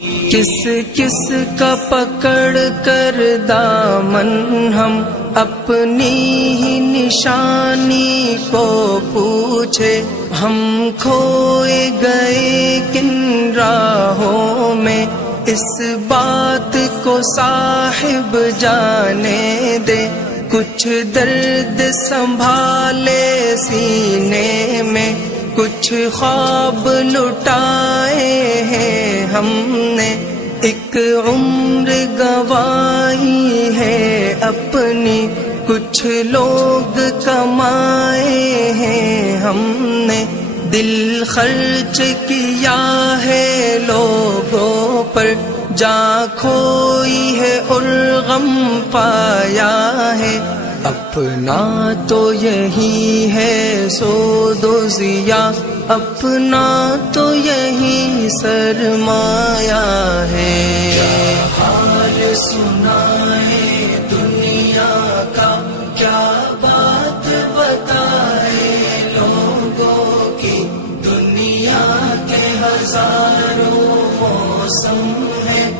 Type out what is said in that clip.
کس کس کا پکڑ کر دامن ہم اپنی ہی نشانی کو پوچھے، ہم کھوئے گئے کن راہوں میں، اس بات کو صاحب جانے دے، کچھ درد سنبھالے سینے میں، کچھ خواب لٹائے ہیں ہم نے، ایک عمر گنوائی ہے اپنی، کچھ لوگ کمائے ہیں ہم نے، دل خرچ کیا ہے لوگوں پر، جاں کھوئی ہے اور غم پایا ہے، اپنا تو یہی ہے سود و ضیاء، اپنا تو یہی سرمایہ ہے۔ کیا حال سنائے دنیا کا، کیا بات بتائے لوگوں کی، دنیا کے ہزاروں موسم ہیں،